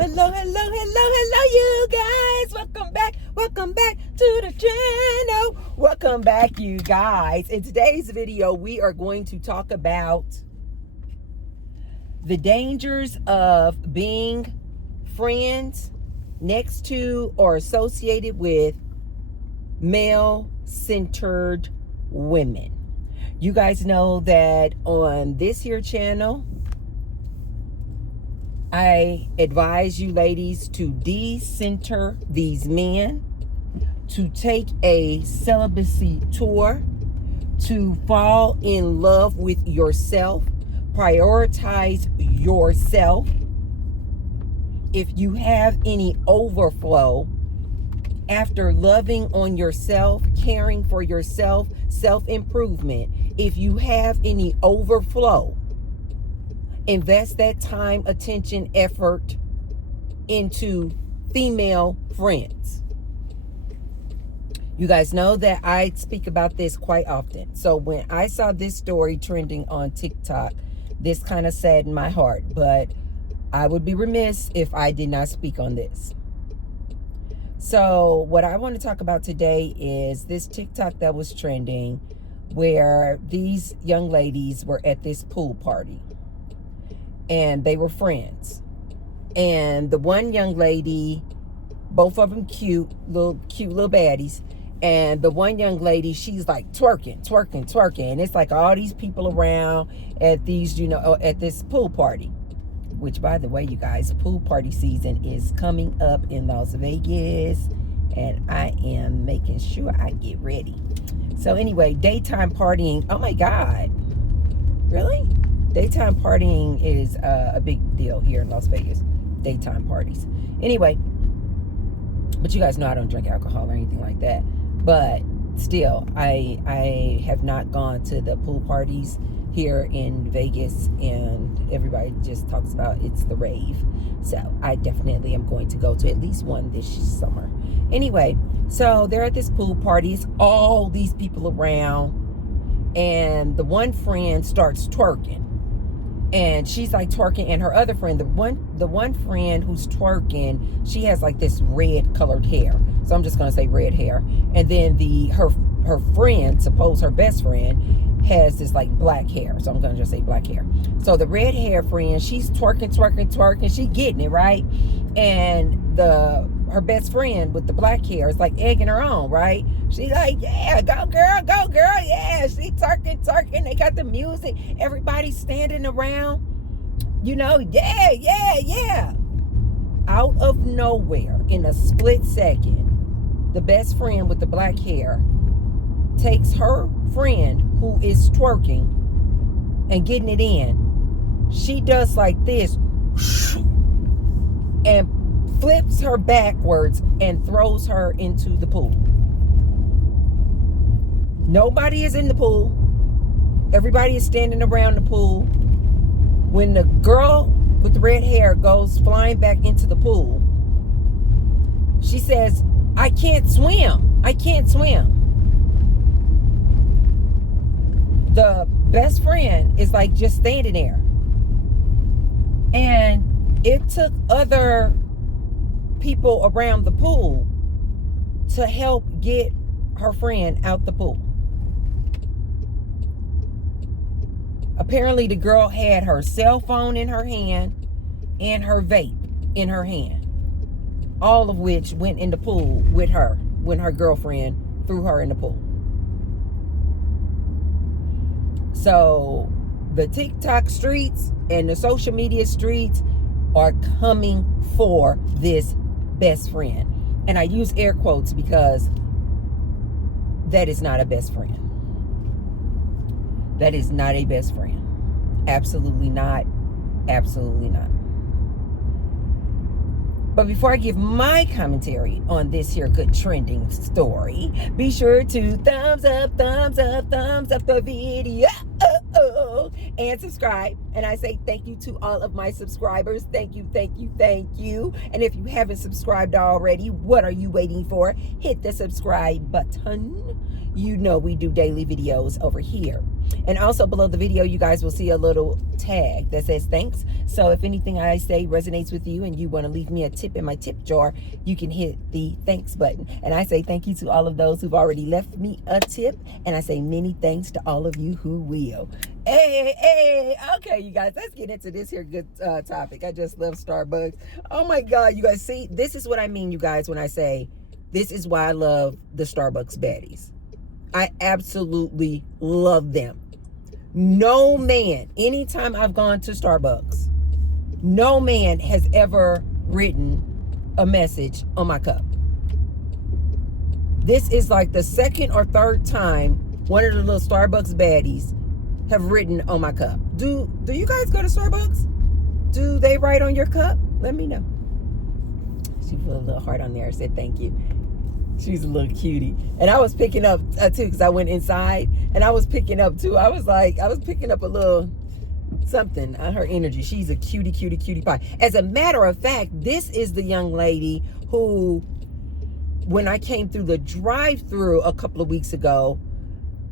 hello, you guys. Welcome back to the channel. Welcome back, you guys. In today's video, we are going to talk about the dangers of being friends next to or associated with male-centered women. You guys know that on this here channel, I advise you ladies to de-center these men, to take a celibacy tour, to fall in love with yourself, prioritize yourself. If you have any overflow after loving on yourself, caring for yourself, self-improvement, if you have any overflow, invest that time, attention, effort into female friends. You guys know that I speak about this quite often. So when I saw this story trending on TikTok, this kind of saddened my heart, but I would be remiss if I did not speak on this. So what I want to talk about today is this TikTok that was trending where these young ladies were at this pool party and they were friends. And the one young lady, both of them cute little baddies, and the one young lady, she's like twerking. And it's like all these people around at these, at this pool party. Which, by the way, you guys, pool party season is coming up in Las Vegas, and I am making sure I get ready. So anyway, daytime partying. Oh my God, really? Daytime partying is a big deal here in Las Vegas. Daytime parties. Anyway, but you guys know I don't drink alcohol or anything like that. But still, I have not gone to the pool parties here in Vegas, and everybody just talks about it's the rave. So I definitely am going to go to at least one this summer. Anyway, so they're at this pool party. It's all these people around, and the one friend starts twerking, and she's like twerking, and her other friend, the one friend who's twerking, she has like this red colored hair. So I'm just gonna say red hair, and then her friend, suppose her best friend, has this like black hair. So I'm gonna just say black hair. So the red hair friend, she's twerking, she getting it right, and her best friend with the black hair is like egging her on, right? She's like, yeah, go girl, yeah. She twerking. They got the music. Everybody's standing around, yeah. Out of nowhere, in a split second, the best friend with the black hair takes her friend who is twerking and getting it in. She does like this and flips her backwards and throws her into the pool. Nobody is in the pool. Everybody is standing around the pool. When the girl with the red hair goes flying back into the pool, she says, I can't swim. The best friend is like just standing there. And it took other people around the pool to help get her friend out the pool. Apparently the girl had her cell phone in her hand and her vape in her hand, all of which went in the pool with her when her girlfriend threw her in the pool. So the TikTok streets and the social media streets are coming for this best friend. And I use air quotes because that is not a best friend. That is not a best friend. Absolutely not. Absolutely not. But before I give my commentary on this here good trending story, be sure to thumbs up the video and subscribe. And I say thank you to all of my subscribers. Thank you. And if you haven't subscribed already, what are you waiting for? Hit the subscribe button. you know we do daily videos over here. And also below the video, you guys will see a little tag that says thanks. So if anything I say resonates with you and you want to leave me a tip in my tip jar, you can hit the thanks button. And I say thank you to all of those who've already left me a tip. And I say many thanks to all of you who will. Hey, okay, you guys, let's get into this here good topic. I just left Starbucks. Oh my God, you guys, see, this is what I mean, you guys, when I say this is why I love the Starbucks baddies. I absolutely love them. No man, anytime I've gone to Starbucks, no man has ever written a message on my cup. This is like the second or third time one of the little Starbucks baddies have written on my cup. Do you guys go to Starbucks? Do they write on your cup? Let me know. She put a little heart on there and said thank you. She's a little cutie. And I was picking up too, because I went inside and I was picking up too. I was picking up a little something on her energy. She's a cutie pie. As a matter of fact, this is the young lady who, when I came through the drive-through a couple of weeks ago,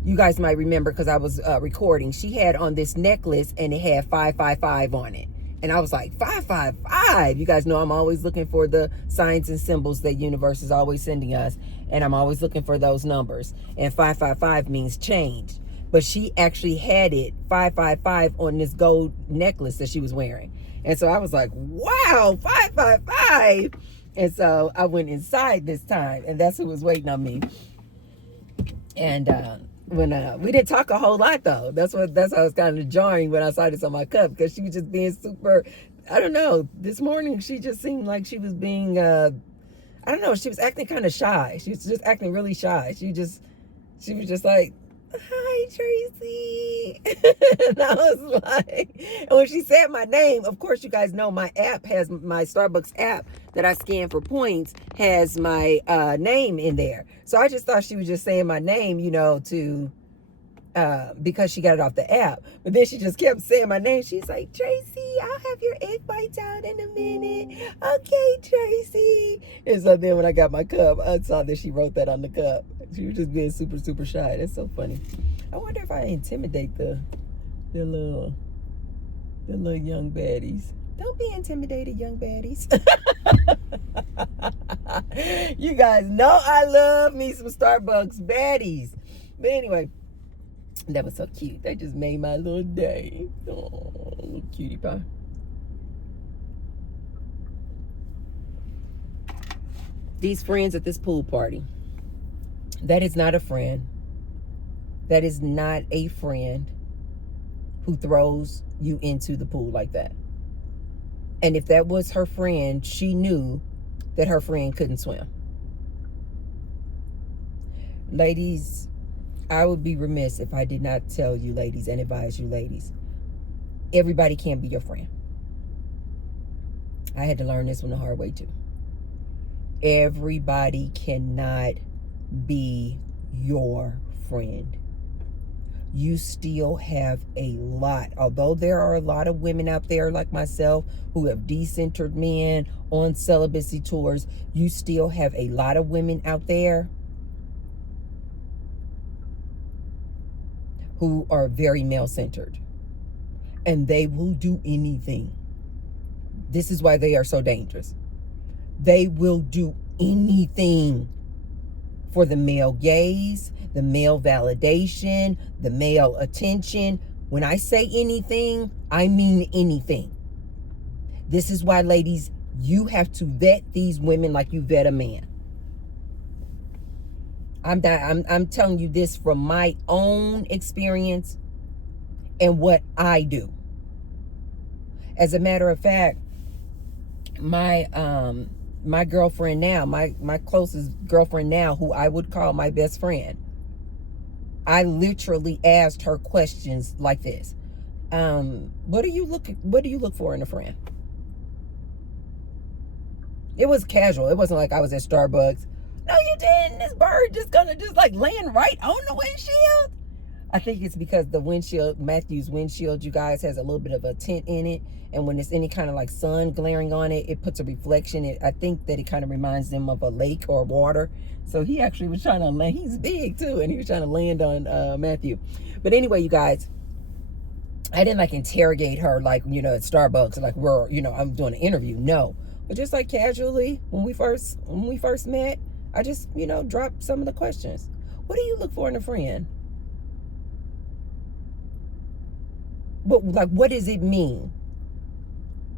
you guys might remember because I was recording, she had on this necklace and it had 555 on it. And I was like, 555. You guys know I'm always looking for the signs and symbols that universe is always sending us. And I'm always looking for those numbers. And 555 means change. But she actually had it, 555, on this gold necklace that she was wearing. And so I was like, wow, 555. And so I went inside this time. And that's who was waiting on me. And when we didn't talk a whole lot though. That's how it was kind of jarring when I saw this on my cup, because she was just being super, I don't know, this morning she just seemed like she was being I don't know, she was acting kind of shy. She was just acting really shy. She was just like, hi Tracy. And I was like, and when she said my name, of course you guys know my app has, my Starbucks app that I scan for points has my name in there. So I just thought she was just saying my name, you know, to because she got it off the app. But then she just kept saying my name. She's like, Tracy, I'll have your egg bites out in a minute. Okay, Tracy. And so then when I got my cup, I saw that she wrote that on the cup. She was just being super shy. That's so funny. I wonder if I intimidate the little young baddies. Don't be intimidated, young baddies. You guys know I love me some Starbucks baddies. But anyway, that was so cute. They just made my little day. Oh, little cutie pie. These friends at this pool party. That is not a friend. That is not a friend who throws you into the pool like that. And if that was her friend, she knew that her friend couldn't swim. Ladies, I would be remiss if I did not tell you ladies and advise you ladies, everybody can't be your friend. I had to learn this one the hard way too. Everybody cannot be your friend. You still have a lot, although there are a lot of women out there like myself who have decentered men on celibacy tours, you still have a lot of women out there who are very male-centered, and they will do anything. This is why they are so dangerous. They will do anything for the male gaze, the male validation, the male attention. When I say anything, I mean anything. This is why, ladies, you have to vet these women like you vet a man. I'm telling you this from my own experience and what I do. As a matter of fact, my girlfriend now, my closest girlfriend now, who I would call my best friend, I literally asked her questions like this. What do you look for in a friend? It was casual. It wasn't like I was at Starbucks. No, you didn't. This bird just gonna like land right on the windshield. I think it's because the windshield, Matthew's windshield, you guys, has a little bit of a tint in it. And when there's any kind of like sun glaring on it, it puts a reflection. I think that it kind of reminds them of a lake or water. So he actually was trying to land. He's big too. And he was trying to land on Matthew. But anyway, you guys, I didn't like interrogate her like, you know, at Starbucks, like we're, you know, I'm doing an interview. No. But just like casually, when we first met, I just, you know, dropped some of the questions. What do you look for in a friend? But like, what does it mean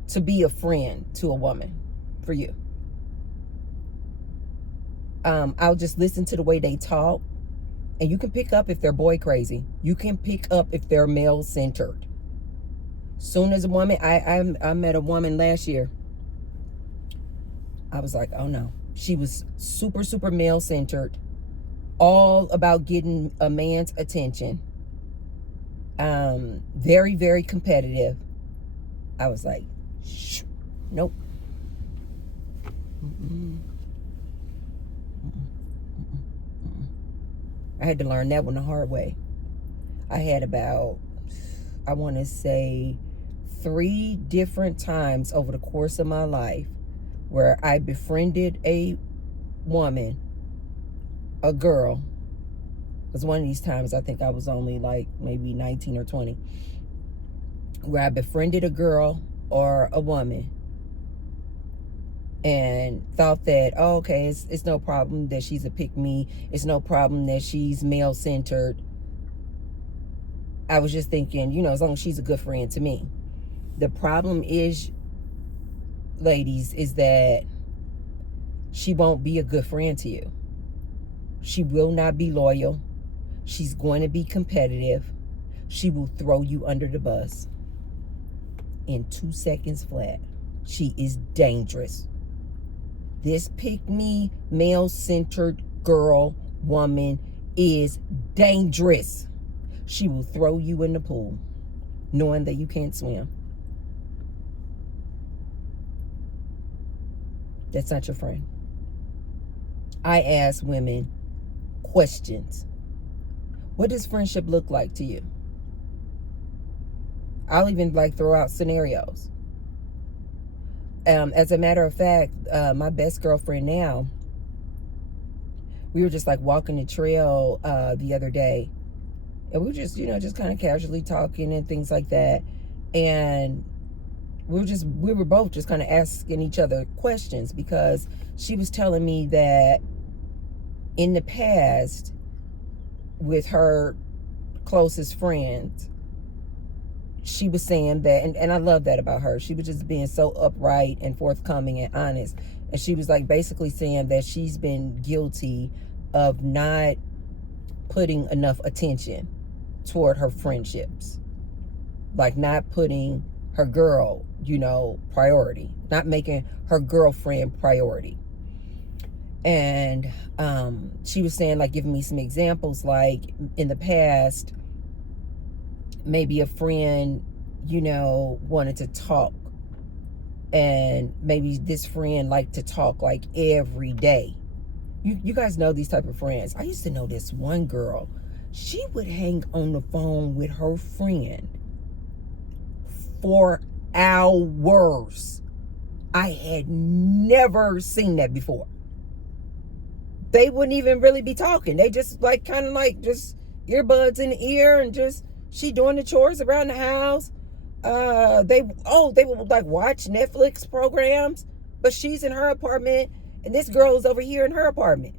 to be a friend to a woman for you? I'll just listen to the way they talk, and you can pick up if they're boy crazy. You can pick up if they're male centered. Soon as a woman, I met a woman last year. I was like, oh no. She was super, super male centered, all about getting a man's attention. Very, very competitive. I was like, shh, nope. I had to learn that one the hard way. I had about, I want to say, 3 different times over the course of my life where I befriended a woman, a girl. Because one of these times, I think I was only like maybe 19 or 20, where I befriended a girl or a woman and thought that, oh, okay, it's no problem that she's a pick-me. It's no problem that she's male-centered. I was just thinking, you know, as long as she's a good friend to me. The problem is, ladies, is that she won't be a good friend to you. She will not be loyal. She's going to be competitive. She will throw you under the bus in 2 seconds flat. She is dangerous. This pick-me, male-centered girl, woman is dangerous. She will throw you in the pool knowing that you can't swim. That's not your friend. I ask women questions. What does friendship look like to you? I'll even like throw out scenarios. As a matter of fact, my best girlfriend now, we were just like walking the trail the other day, and we were just, you know, just kind of casually talking and things like that. And we were both just kind of asking each other questions, because she was telling me that in the past with her closest friends, she was saying that, and I love that about her. She was just being so upright and forthcoming and honest. And she was like basically saying that she's been guilty of not putting enough attention toward her friendships. Like not putting her girl, you know, priority. Not making her girlfriend priority. And she was saying, like, giving me some examples, like in the past, maybe a friend, you know, wanted to talk, and maybe this friend liked to talk like every day. You guys know these type of friends. I used to know this one girl. She would hang on the phone with her friend for hours. I had never seen that before. They wouldn't even really be talking. They just like kind of like just earbuds in the ear, and just she doing the chores around the house. They would like watch Netflix programs, but she's in her apartment and this girl is over here in her apartment.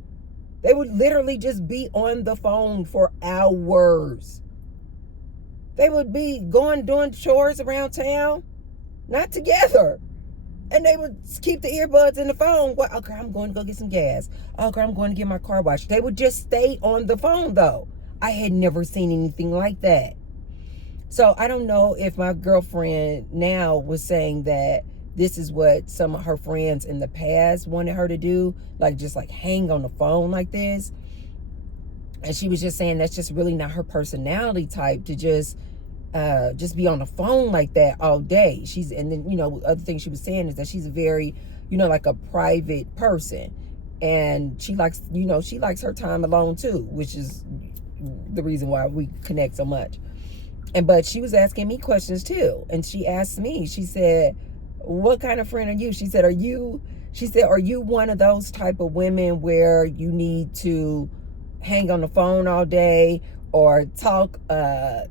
They would literally just be on the phone for hours. They would be doing chores around town, not together. And they would keep the earbuds in the phone. Well, okay, I'm going to go get some gas. Okay, I'm going to get my car washed. They would just stay on the phone, though. I had never seen anything like that. So I don't know if my girlfriend now was saying that this is what some of her friends in the past wanted her to do, like just like hang on the phone like this. And she was just saying that's just really not her personality type to just be on the phone like that all day. And then, you know, other thing she was saying is that she's a very, you know, like a private person, and she likes, you know, she likes her time alone too, which is the reason why we connect so much. But she was asking me questions too. And she asked me, she said, what kind of friend are you? She said, are you one of those type of women where you need to hang on the phone all day or talk on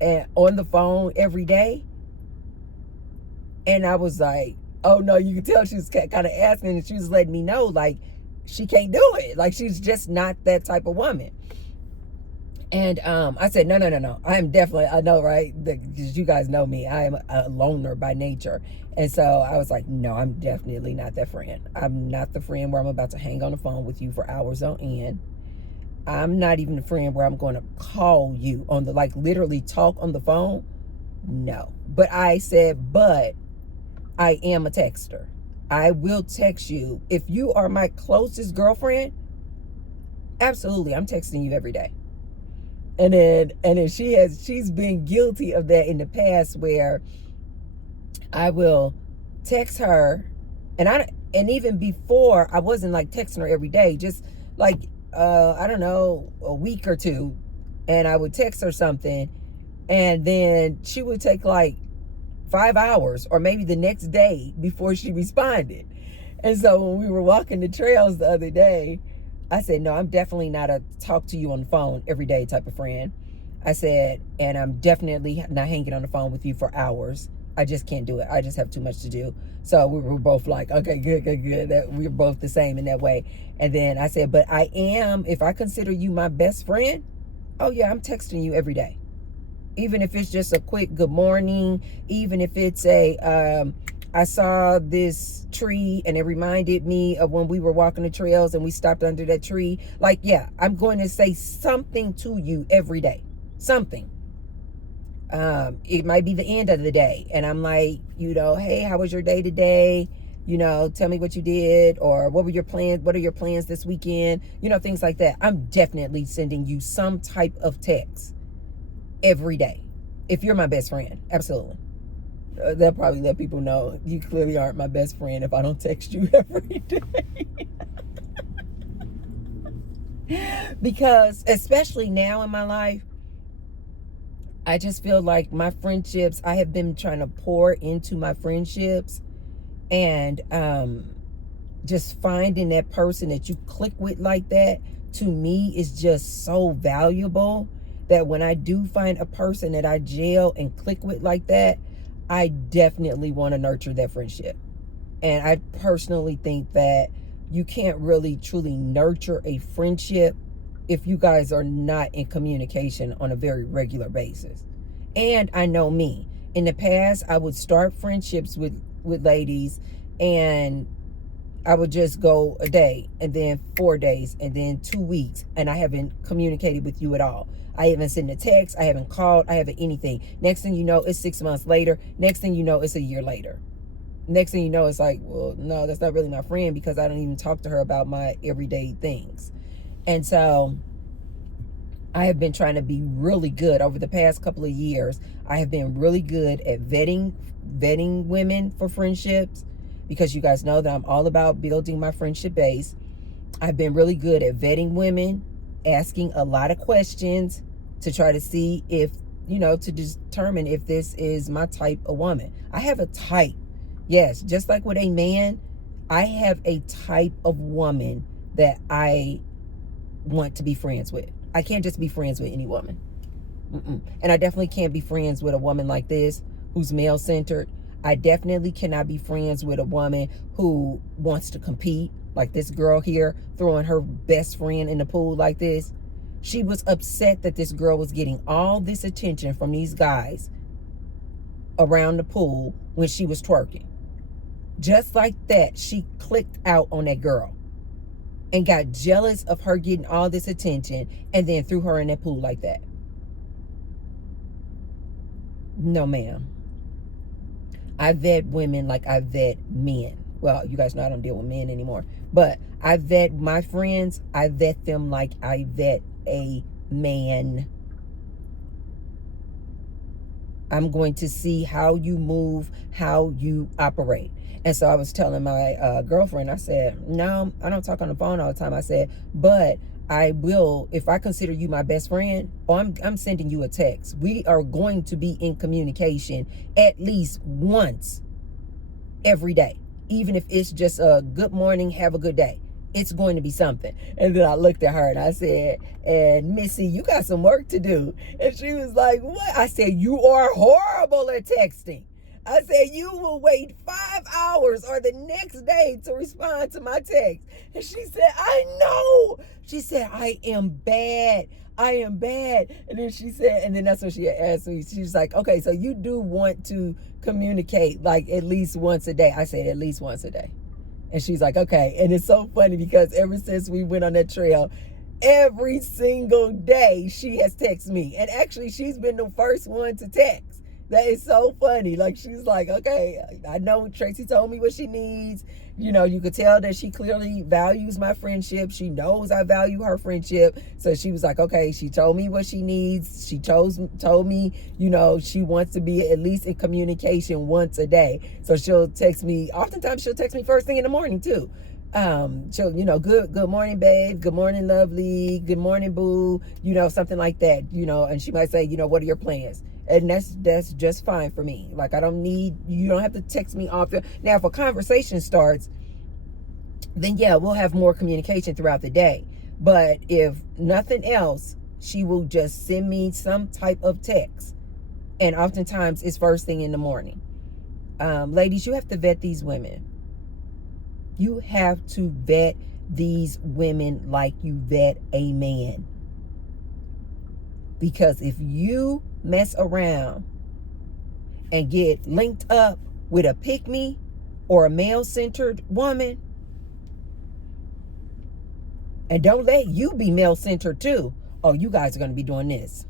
the phone every day? And I was like, oh no, you could tell she was kind of asking, and she was letting me know, like, she can't do it. Like, she's just not that type of woman. And I said, no. I am definitely, I know, right? Because you guys know me. I am a loner by nature. And so I was like, no, I'm definitely not that friend. I'm not the friend where I'm about to hang on the phone with you for hours on end. I'm not even the friend where I'm going to call you on the, like, literally talk on the phone. No. But I said, but I am a texter. I will text you. If you are my closest girlfriend, absolutely, I'm texting you every day. And then she's been guilty of that in the past, where I will text her, and even before, I wasn't like texting her every day, just like I don't know, a week or two, and I would text her something, and then she would take like 5 hours or maybe the next day before she responded. And so when we were walking the trails the other day, I said, no, I'm definitely not a talk to you on the phone every day type of friend. I said, and I'm definitely not hanging on the phone with you for hours. I just can't do it. I just have too much to do. So we were both like, okay, good. That we're both the same in that way. And then I said, but I am, if I consider you my best friend, oh yeah, I'm texting you every day. Even if it's just a quick good morning, even if it's I saw this tree and it reminded me of when we were walking the trails and we stopped under that tree. Like, yeah, I'm going to say something to you every day. Something. It might be the end of the day. And I'm like, hey, how was your day today? Tell me what you did, or what were your plans? What are your plans this weekend? Things like that. I'm definitely sending you some type of text every day. If you're my best friend, absolutely. They'll probably let people know you clearly aren't my best friend if I don't text you every day. Because especially now in my life, I just feel like my friendships, I have been trying to pour into my friendships, and just finding that person that you click with like that, to me, is just so valuable, that when I do find a person that I gel and click with like that, I definitely want to nurture that friendship. And I personally think that you can't really truly nurture a friendship if you guys are not in communication on a very regular basis. And I know me. In the past, I would start friendships with ladies, and I would just go a day, and then 4 days, and then 2 weeks, and I haven't communicated with you at all. I haven't sent a text, I haven't called, I haven't anything. Next thing you know, it's 6 months later. Next thing you know, it's a year later. Next thing you know, it's like, well, no, that's not really my friend, because I don't even talk to her about my everyday things. And so I have been trying to be really good over the past couple of years. I have been really good at vetting women for friendships, because you guys know that I'm all about building my friendship base. I've been really good at vetting women, asking a lot of questions to try to see if, to determine if this is my type of woman. I have a type. Yes, just like with a man, I have a type of woman that I want to be friends with. I can't just be friends with any woman. And I definitely can't be friends with a woman like this who's male-centered. I definitely cannot be friends with a woman who wants to compete, like this girl here throwing her best friend in the pool like this. She was upset that this girl was getting all this attention from these guys around the pool when she was twerking. Just like that, she clicked out on that girl and got jealous of her getting all this attention, and then threw her in that pool like that. No, ma'am. I vet women like I vet men. Well, you guys know I don't deal with men anymore. But I vet my friends, I vet them like I vet a man. I'm going to see how you move, how you operate. And so I was telling my girlfriend, I said, no, I don't talk on the phone all the time. I said, but I will, if I consider you my best friend, I'm sending you a text. We are going to be in communication at least once every day. Even if it's just a good morning, have a good day. It's going to be something. And then I looked at her and I said, and Missy, you got some work to do. And she was like, what? I said, you are horrible at texting. I said, you will wait 5 hours or the next day to respond to my text. And she said, I know. She said, I am bad. I am bad. And then she said, and then that's when she asked me, she was like, okay, so you do want to communicate like at least once a day. I said, at least once a day. And she's like, okay. And it's so funny because ever since we went on that trail, every single day she has texted me. And actually, she's been the first one to text. That is so funny. Like, she's like, okay, I know Tracy told me what she needs. You know, you could tell that she clearly values my friendship. She knows I value her friendship. So she was like, okay, she told me what she needs. She told me, you know, she wants to be at least in communication once a day. So she'll text me. Oftentimes she'll text me first thing in the morning too. She'll, you know, good morning, babe. Good morning, lovely. Good morning, boo. You know, something like that, you know, and she might say, you know, what are your plans? And that's just fine for me. Like, I don't need, you don't have to text me often. Now, if a conversation starts, then yeah, we'll have more communication throughout the day. But if nothing else, she will just send me some type of text. And oftentimes it's first thing in the morning. Ladies, you have to vet these women. You have to vet these women like you vet a man. Because if you mess around and get linked up with a pick-me or a male-centered woman, and don't let you be male-centered too, oh, you guys are going to be doing this.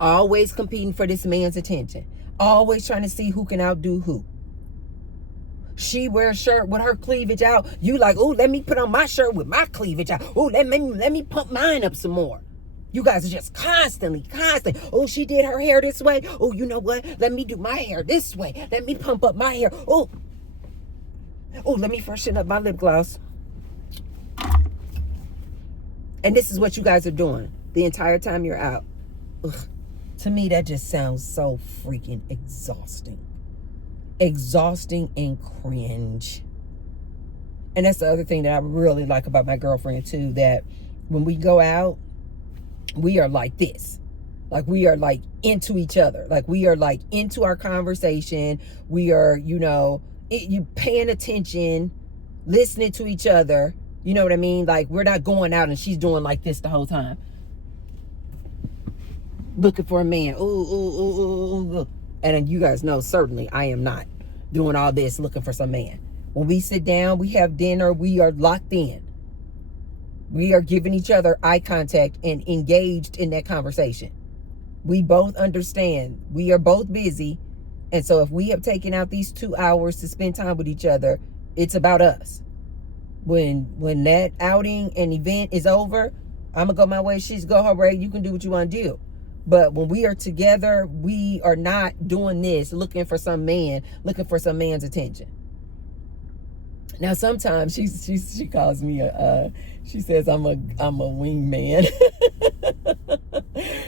Always competing for this man's attention. Always trying to see who can outdo who. She wears a shirt with her cleavage out. You like, oh, let me put on my shirt with my cleavage out. Oh, let me pump mine up some more. You guys are just constantly. Oh, she did her hair this way. Oh, you know what? Let me do my hair this way. Let me pump up my hair. Oh, let me freshen up my lip gloss. And this is what you guys are doing the entire time you're out. Ugh. To me, that just sounds so freaking exhausting. Exhausting and cringe. And that's the other thing that I really like about my girlfriend too, that when we go out, we are like this. Like, we are like into each other. Like, we are like into our conversation. We are, you know, you paying attention, listening to each other. You know what I mean? Like, we're not going out and she's doing like this the whole time, looking for a man. Ooh. And then you guys know, certainly I am not doing all this looking for some man. When we sit down, we have dinner, we are locked in. We are giving each other eye contact and engaged in that conversation. We both understand. We are both busy. And so if we have taken out these 2 hours to spend time with each other, it's about us. When that outing and event is over, I'm going to go my way, she's go her way. You can do what you want to do. But when we are together, we are not doing this, looking for some man's attention. Now, sometimes she calls me she says I'm a wingman.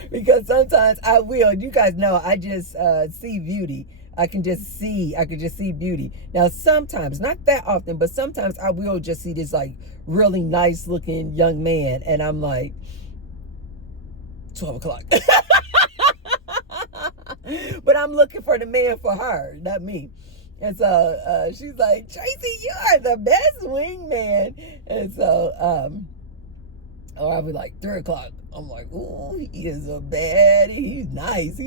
Because sometimes I will. You guys know I just see beauty. I can just see beauty. Now, sometimes, not that often, but sometimes I will just see this like really nice looking young man, and I'm like, 12 o'clock. But I'm looking for the man for her, not me. And so she's like, Tracy, you are the best wingman. And so I'll be like, 3 o'clock. I'm like, ooh, he is a baddie. He's nice.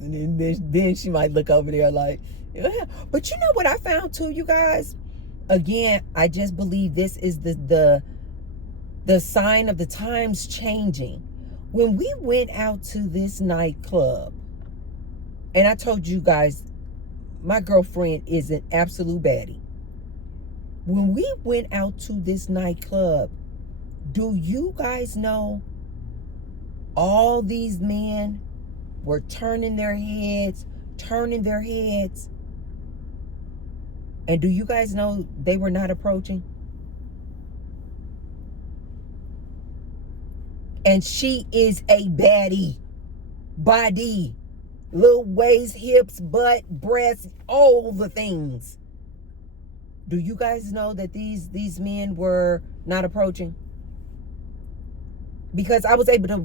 And then she might look over there like, yeah. But you know what I found too, you guys? Again, I just believe this is the sign of the times changing. When we went out to this nightclub, and I told you guys, my girlfriend is an absolute baddie. When we went out to this nightclub, do you guys know all these men were turning their heads. And do you guys know they were not approaching? And she is a baddie. Body. Little waist, hips, butt, breasts, all the things. Do you guys know that these men were not approaching? Because I was able to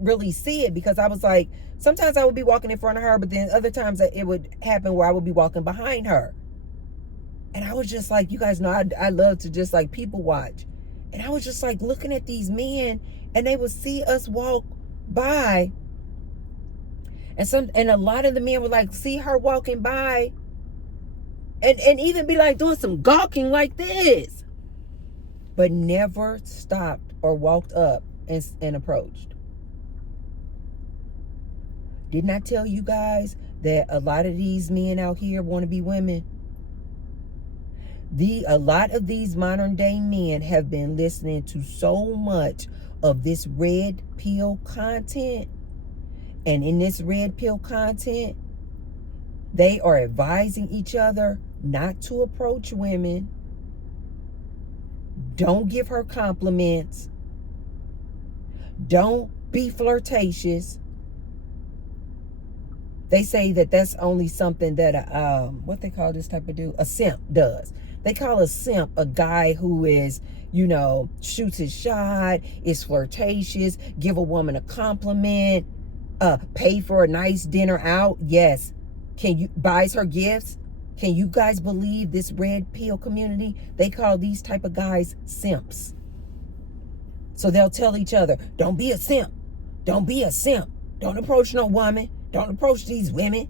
really see it, because I was like, sometimes I would be walking in front of her, but then other times it would happen where I would be walking behind her. And I was just like, you guys know, I love to just like people watch. And I was just like looking at these men, and they would see us walk by. And a lot of the men would like see her walking by and even be like doing some gawking like this. But never stopped or walked up and approached. Didn't I tell you guys that a lot of these men out here want to be women? A lot of these modern day men have been listening to so much of this red pill content. And in this red pill content, they are advising each other not to approach women. Don't give her compliments. Don't be flirtatious. They say that that's only something that what they call this type of dude? A simp does. They call a simp a guy who is, shoots his shot, is flirtatious, give a woman a compliment, pay for a nice dinner out. Yes. Buys her gifts. Can you guys believe this red pill community? They call these type of guys simps. So they'll tell each other, don't be a simp. Don't be a simp. Don't approach no woman. Don't approach these women.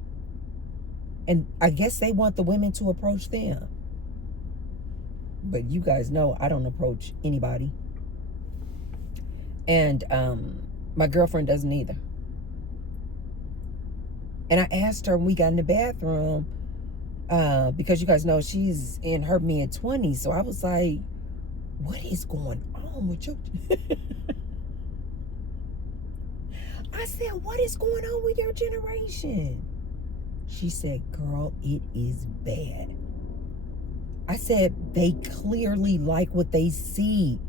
And I guess they want the women to approach them. But you guys know I don't approach anybody. And my girlfriend doesn't either. And I asked her when we got in the bathroom, because you guys know she's in her mid-20s. So I was like, what is going on with you? I said, what is going on with your generation? She said, girl, it is bad. I said, they clearly like what they see.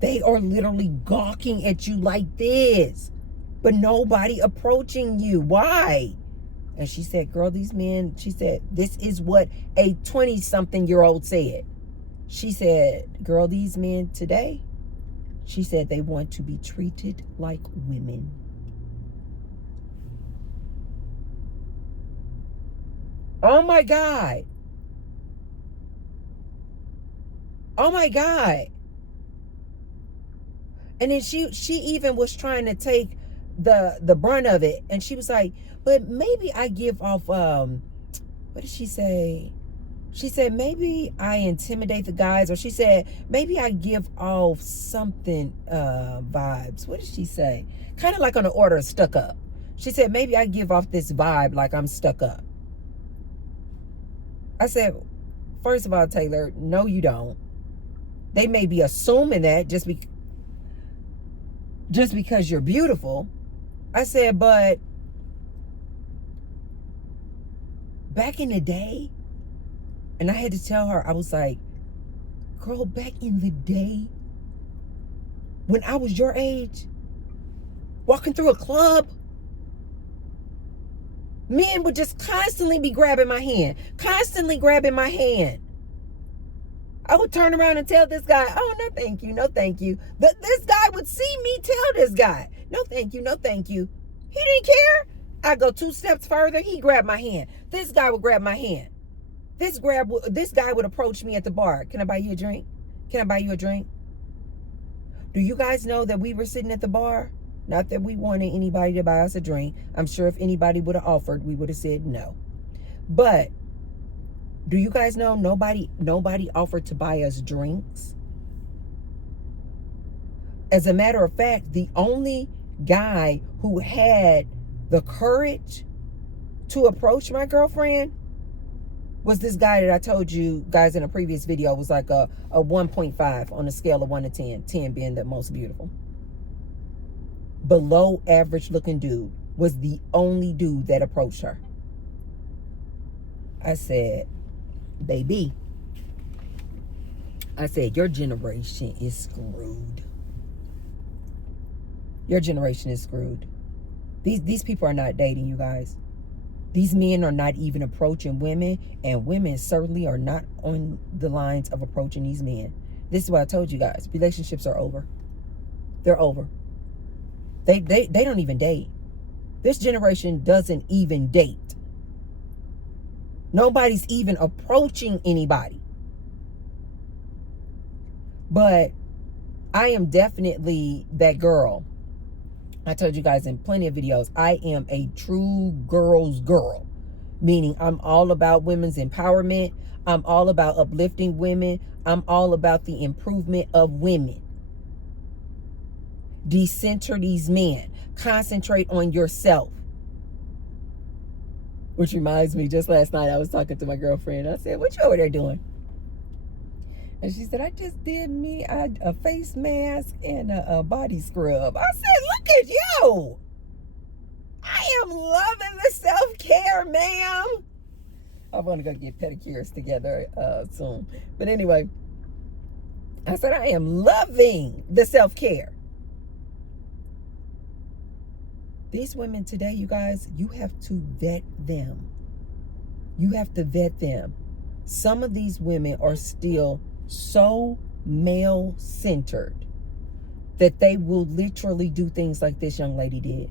They are literally gawking at you like this, but nobody approaching you. Why? And she said, girl, these men, she said, this is what a 20-something-year-old said. She said, girl, these men today, she said they want to be treated like women. Oh my God. Oh my God. And then she even was trying to take the brunt of it. And she was like, but maybe I give off, what did she say? She said, maybe I intimidate the guys. Or she said, maybe I give off something vibes. What did she say? Kind of like on the order of stuck up. She said, maybe I give off this vibe like I'm stuck up. I said, first of all, Taylor, no, you don't. They may be assuming that just because you're beautiful. I said, but back in the day, and I had to tell her, I was like, girl, back in the day, when I was your age, walking through a club, men would just constantly be grabbing my hand. Constantly grabbing my hand. I would turn around and tell this guy, oh, no, thank you. No, thank you. This guy would see me tell this guy, no, thank you. No, thank you. He didn't care. I go 2 steps further. He grabbed my hand. This guy would grab my hand. This guy would approach me at the bar. Can I buy you a drink? Can I buy you a drink? Do you guys know that we were sitting at the bar? Not that we wanted anybody to buy us a drink. I'm sure if anybody would have offered, we would have said no. But do you guys know nobody offered to buy us drinks? As a matter of fact, the only guy who had the courage to approach my girlfriend was this guy that I told you guys in a previous video was like a 1.5 on a scale of 1 to 10, 10 being the most beautiful. Below average looking dude was the only dude that approached her. I said, baby, I said, your generation is screwed. Your generation is screwed. These people are not dating, you guys. These men are not even approaching women, and women certainly are not on the lines of approaching these men. This is what I told you guys. Relationships are over. They're over. They don't even date. This generation doesn't even date. Nobody's even approaching anybody. But I am definitely that girl. I told you guys in plenty of videos, I am a true girl's girl. Meaning I'm all about women's empowerment. I'm all about uplifting women. I'm all about the improvement of women. Decenter these men. Concentrate on yourself. Which reminds me, just last night I was talking to my girlfriend. I said, what you over there doing? And she said, I just did me a face mask and a body scrub. I said, look at you. I am loving the self-care, ma'am. I want to go get pedicures together soon. But anyway, I said, I am loving the self-care. These women today, you guys, you have to vet them. You have to vet them. Some of these women are still so male-centered that they will literally do things like this young lady did.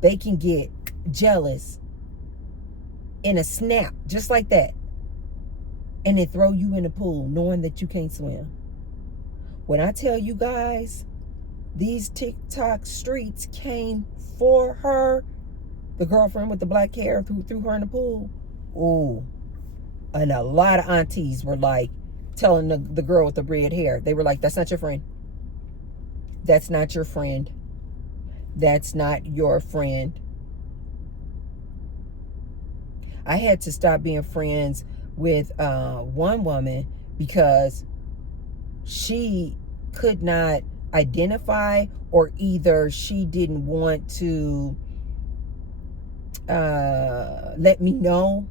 They can get jealous in a snap, just like that, and then throw you in the pool knowing that you can't swim. When I tell you guys, these TikTok streets came for her, the girlfriend with the black hair who threw her in the pool. Ooh. And a lot of aunties were like, telling the girl with the red hair, they were like, that's not your friend. That's not your friend. That's not your friend. I had to stop being friends with one woman because she could not identify, or either she didn't want to let me know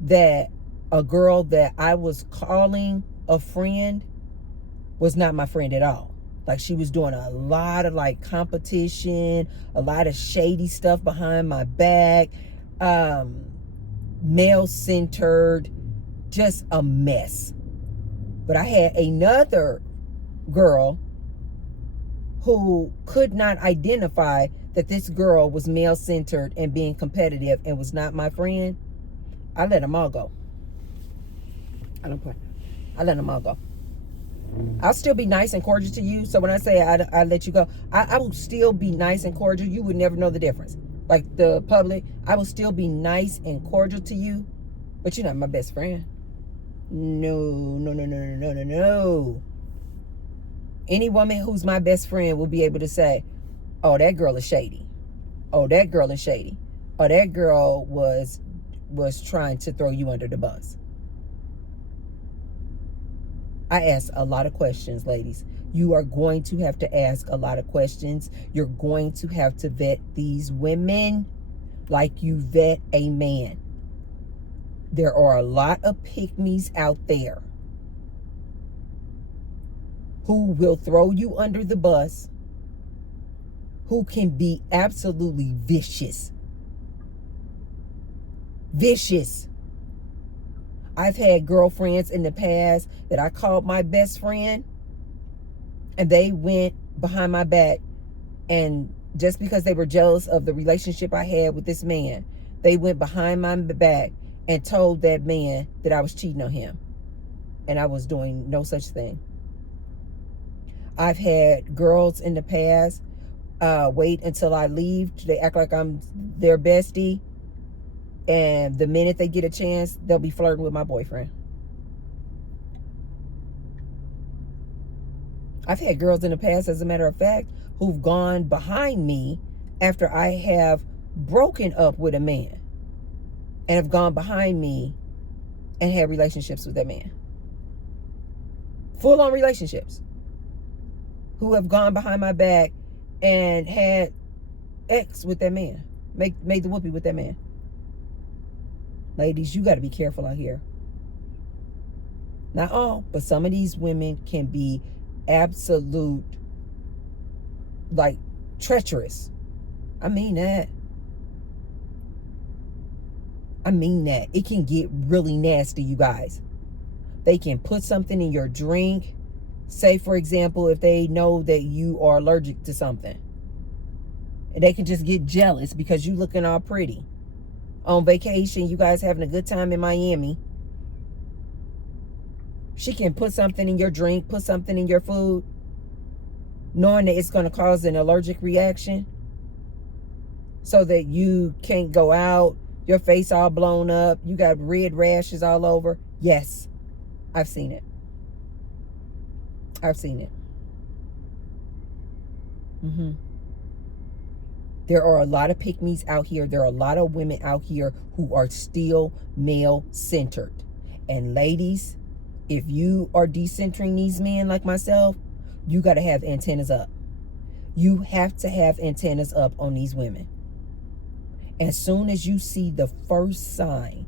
that a girl that I was calling a friend was not my friend at all. Like, she was doing a lot of like competition, a lot of shady stuff behind my back, male-centered, just a mess. But I had another girl who could not identify that this girl was male-centered and being competitive and was not my friend. I let them all go. I don't play. I let them all go. I'll still be nice and cordial to you. So when I say I let you go, I will still be nice and cordial. You would never know the difference. Like the public, I will still be nice and cordial to you, but you're not my best friend. No, no, no, no, no, no, no. Any woman who's my best friend will be able to say, oh, that girl is shady. Oh, that girl is shady. Oh, that girl was trying to throw you under the bus. I ask a lot of questions, ladies. You are going to have to ask a lot of questions. You're going to have to vet these women like you vet a man. There are a lot of pick-me's out there who will throw you under the bus, who can be absolutely vicious. Vicious. I've had girlfriends in the past that I called my best friend, and they went behind my back, and just because they were jealous of the relationship I had with this man, they went behind my back and told that man that I was cheating on him, and I was doing no such thing. I've had girls in the past wait until I leave. They act like I'm their bestie, and the minute they get a chance, they'll be flirting with my boyfriend. I've had girls in the past, as a matter of fact, who've gone behind me after I have broken up with a man, and have gone behind me and had relationships with that man. Full-on relationships. Who have gone behind my back and had X with that man. Made the whoopee with that man. Ladies, you got to be careful out here. Not all, but some of these women can be absolute, like, treacherous. I mean that. I mean that. It can get really nasty, you guys. They can put something in your drink. Say, for example, if they know that you are allergic to something. And they can just get jealous because you looking all pretty. On vacation, you guys having a good time in Miami. She can put something in your drink, put something in your food, knowing that it's going to cause an allergic reaction so that you can't go out, your face all blown up, you got red rashes all over. Yes, I've seen it. I've seen it. There are a lot of pick-me's out here. There are a lot of women out here who are still male-centered. And ladies, if you are decentering these men like myself, you got to have antennas up. You have to have antennas up on these women. As soon as you see the first sign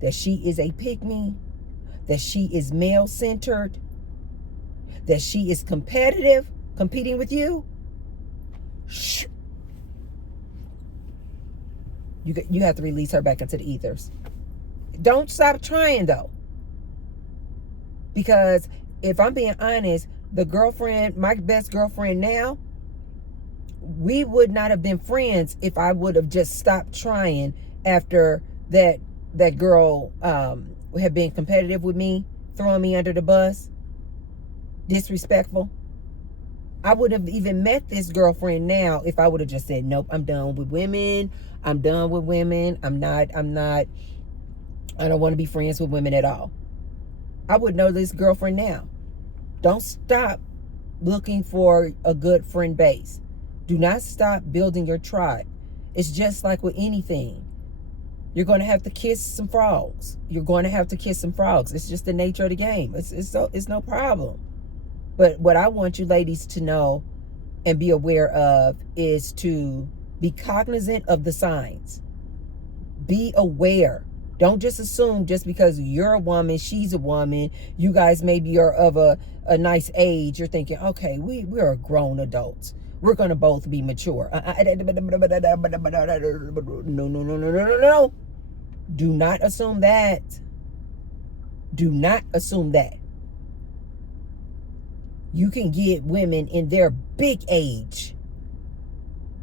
that she is a pick-me, that she is male-centered, that she is competitive, competing with you, you have to release her back into the ethers. Don't stop trying, though. Because if I'm being honest, the girlfriend, my best girlfriend now, we would not have been friends if I would have just stopped trying after that girl had been competitive with me, throwing me under the bus, disrespectful. I would have even met this girlfriend now if I would have just said, nope, I'm done with women. I'm done with women. I don't want to be friends with women at all. I would know this girlfriend now. Don't stop looking for a good friend base. Do not stop building your tribe. It's just like with anything. You're going to have to kiss some frogs. You're going to have to kiss some frogs. It's just the nature of the game. It's no problem. But what I want you ladies to know and be aware of is to be cognizant of the signs. Be aware. Don't just assume just because you're a woman, she's a woman, you guys maybe are of a nice age, you're thinking, okay, we're grown adults. We're going to both be mature. No. Do not assume that. Do not assume that. You can get women in their big age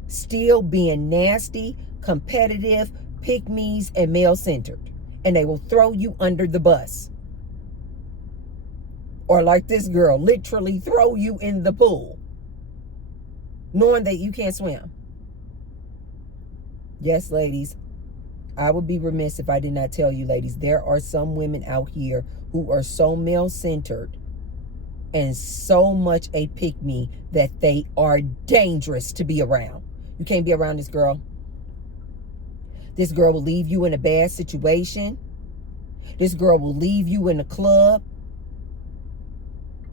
still being nasty, competitive, pick-me's, and male-centered. And they will throw you under the bus. Or like this girl, literally throw you in the pool, knowing that you can't swim. Yes, ladies, I would be remiss if I did not tell you, ladies, there are some women out here who are so male-centered and so much a pick-me that they are dangerous to be around. You can't be around this girl. This girl will leave you in a bad situation. This girl will leave you in a club.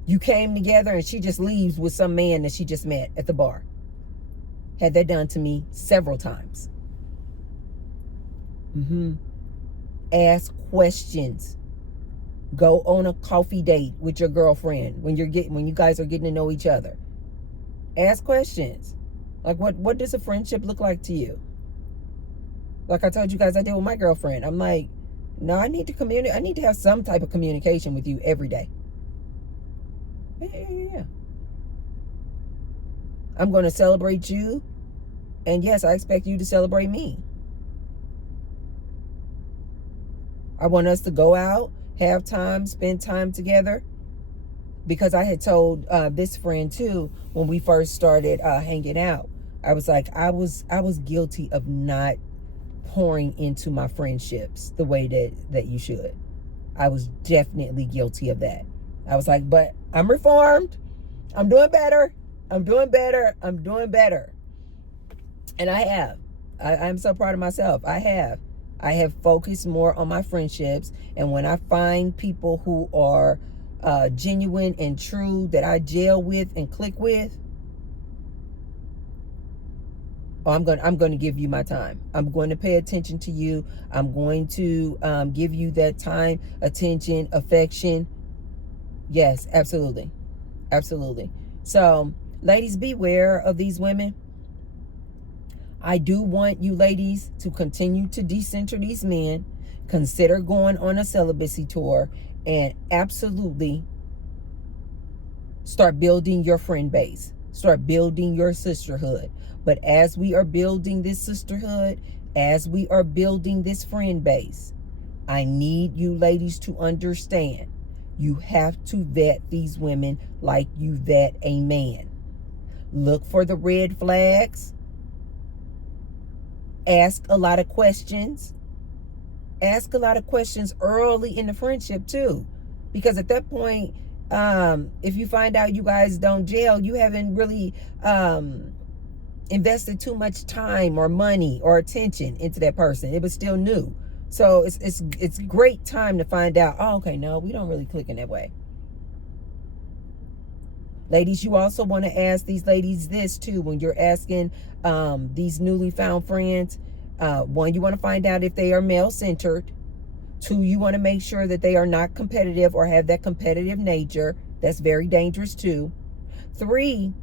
You came together and she just leaves with some man that she just met at the bar. Had that done to me several times. Ask questions. Go on a coffee date with your girlfriend when you guys are getting to know each other. Ask questions. Like what does a friendship look like to you? Like I told you guys I did with my girlfriend. I'm like, no, I need to communicate. I need to have some type of communication with you every day. Yeah. I'm going to celebrate you. And yes, I expect you to celebrate me. I want us to go out, have time, spend time together. Because I had told this friend too, when we first started hanging out, I was like, I was guilty of not pouring into my friendships the way that you should. I was definitely guilty of that. I was like, but I'm reformed. I'm doing better. I'm doing better. And I have. I'm so proud of myself. I have focused more on my friendships. And when I find people who are genuine and true that I gel with and click with, I'm going to give you my time. I'm going to pay attention to you. I'm going to give you that time, attention, affection. Yes, absolutely. So Ladies, beware of these women. I do want you ladies to continue to decenter these men. Consider going on a celibacy tour and absolutely start building your friend base. Start building your sisterhood. But as we are building this sisterhood, as we are building this friend base, I need you ladies to understand you have to vet these women like you vet a man. Look for the red flags. Ask a lot of questions. Ask a lot of questions early in the friendship too. Because at that point, if you find out you guys don't gel, you haven't really invested too much time or money or attention into that person. It was still new. So it's great time to find out, oh, okay, no, we don't really click in that way. Ladies, you also want to ask these ladies this too when you're asking these newly found friends. One, you want to find out if they are male-centered. Two, you want to make sure that they are not competitive or have that competitive nature. That's very dangerous too. Three,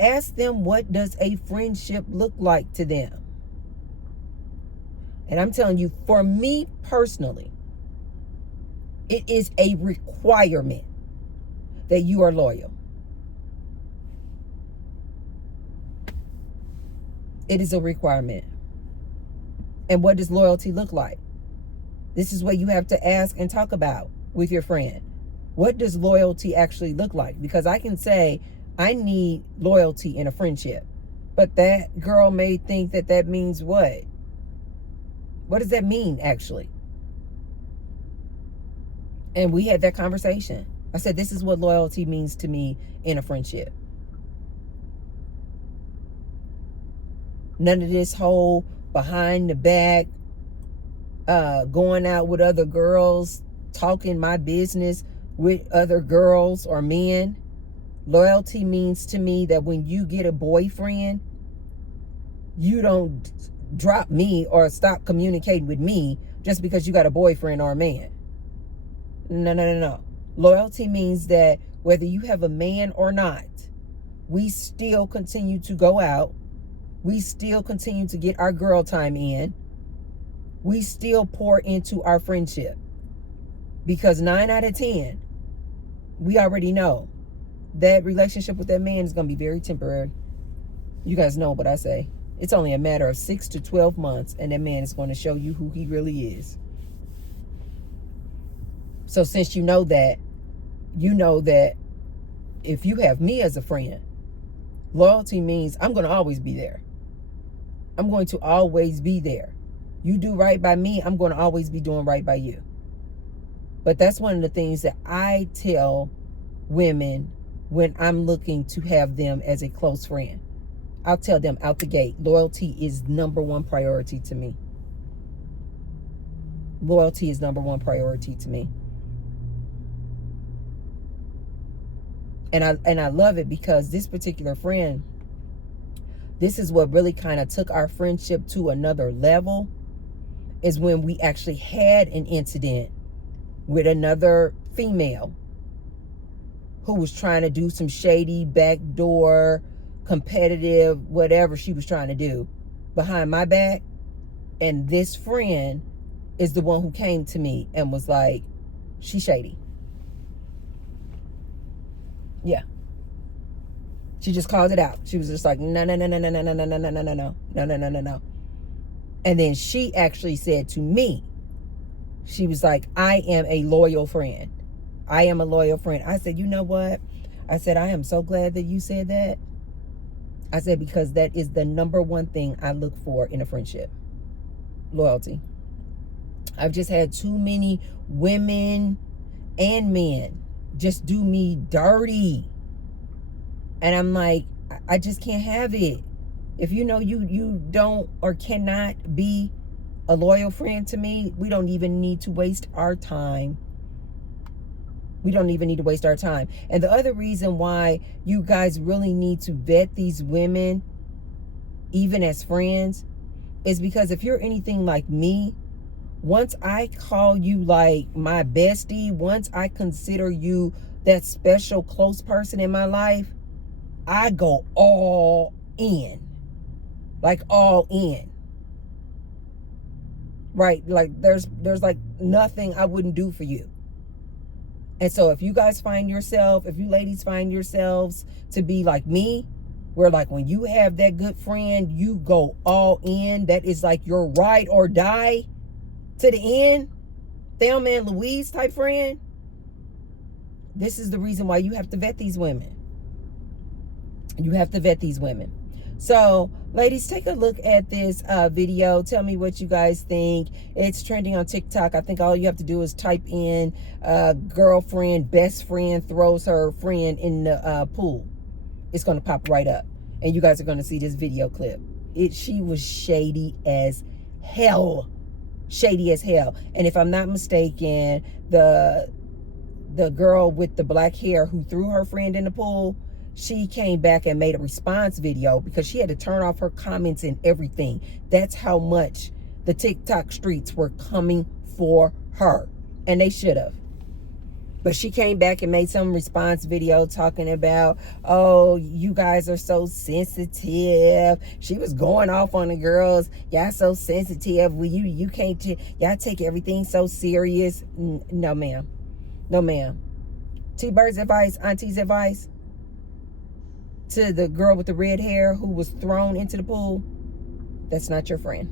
ask them, what does a friendship look like to them? And I'm telling you, for me personally, it is a requirement that you are loyal. It is a requirement. And what does loyalty look like? This is what you have to ask and talk about with your friend. What does loyalty actually look like? Because I can say, I need loyalty in a friendship. But that girl may think that that means what? What does that mean, actually? And we had that conversation. I said, this is what loyalty means to me in a friendship. None of this whole behind the back, going out with other girls, talking my business with other girls or men. Loyalty means to me that when you get a boyfriend, you don't drop me or stop communicating with me just because you got a boyfriend or a man. No. Loyalty means that whether you have a man or not, we still continue to go out. We still continue to get our girl time in. We still pour into our friendship. Because 9 out of 10, we already know that relationship with that man is going to be very temporary. You guys know what I say. It's only a matter of 6 to 12 months, and that man is going to show you who he really is. So since you know that if you have me as a friend, loyalty means I'm going to always be there. I'm going to always be there. You do right by me, I'm going to always be doing right by you. But that's one of the things that I tell women when I'm looking to have them as a close friend. I'll tell them out the gate, loyalty is number one priority to me. Loyalty is number one priority to me. And I love it because this particular friend, this is what really kind of took our friendship to another level, is when we actually had an incident with another female who was trying to do some shady, backdoor, competitive, whatever she was trying to do behind my back. And this friend is the one who came to me and was like, she's shady. Yeah. She just called it out. She was just like, no. And then she actually said to me, she was like, I am a loyal friend. I am a loyal friend. I said, you know what? I said, I am so glad that you said that. I said, because that is the number one thing I look for in a friendship. Loyalty. I've just had too many women and men just do me dirty. And I'm like, I just can't have it. If you know you don't or cannot be a loyal friend to me, we don't even need to waste our time. We don't even need to waste our time. And the other reason why you guys really need to vet these women, even as friends, is because if you're anything like me, once I call you like my bestie, once I consider you that special close person in my life, I go all in. Like all in. Right? Like there's like nothing I wouldn't do for you. And so if you guys find yourself, if you ladies find yourselves to be like me, where like when you have that good friend, you go all in. That is like your ride or die to the end. Thelma and Louise type friend. This is the reason why you have to vet these women. You have to vet these women. So, ladies, take a look at this video. Tell me what you guys think. It's trending on TikTok. I think all you have to do is type in girlfriend, best friend throws her friend in the pool. It's going to pop right up. And you guys are going to see this video clip. She was shady as hell. Shady as hell. And if I'm not mistaken, the girl with the black hair who threw her friend in the pool, she came back and made a response video because she had to turn off her comments and everything. That's how much the TikTok streets were coming for her. And they should have. But she came back and made some response video talking about, oh, you guys are so sensitive. She was going off on the girls. Y'all so sensitive. Well, you can't, y'all take everything so serious. No, ma'am. No, ma'am. T-Bird's advice, Auntie's advice to the girl with the red hair who was thrown into the pool, that's not your friend.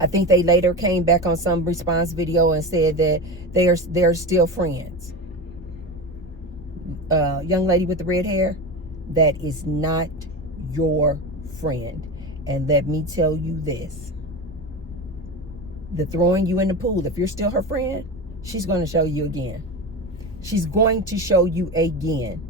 I think they later came back on some response video and said that they're still friends. Young lady with the red hair, that is not your friend. And let me tell you this. The throwing you in the pool, if you're still her friend, she's going to show you again. She's going to show you again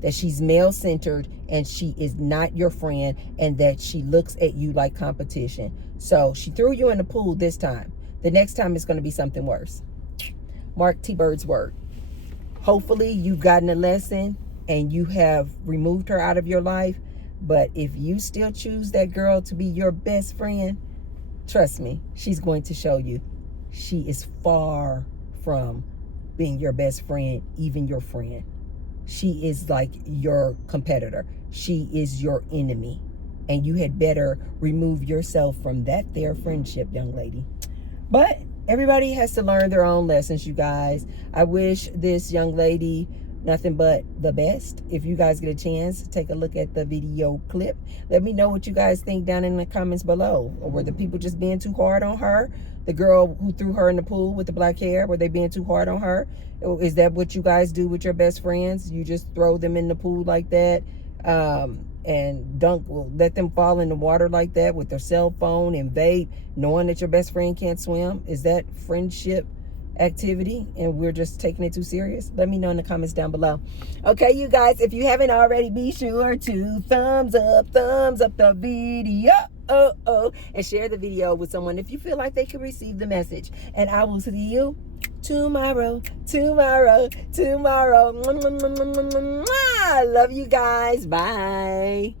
that she's male-centered and she is not your friend and that she looks at you like competition. So she threw you in the pool this time. The next time it's going to be something worse. Mark T-Bird's word. Hopefully you've gotten a lesson and you have removed her out of your life. But if you still choose that girl to be your best friend, trust me, she's going to show you. She is far from being your best friend, even your friend. She is like your competitor. She is your enemy. And you had better remove yourself from that there friendship, young lady. But everybody has to learn their own lessons, you guys. I wish this young lady nothing but the best. If you guys get a chance, take a look at the video clip. Let me know what you guys think down in the comments below. Or were the people just being too hard on her? The girl who threw her in the pool with the black hair, were they being too hard on her? Is that what you guys do with your best friends? You just throw them in the pool like that and let them fall in the water like that with their cell phone and vape, knowing that your best friend can't swim? Is that friendship activity and we're just taking it too serious? Let me know in the comments down below. Okay, you guys, if you haven't already, be sure to thumbs up the video and share the video with someone if you feel like they could receive the message. And I will see you tomorrow. I love you guys. Bye.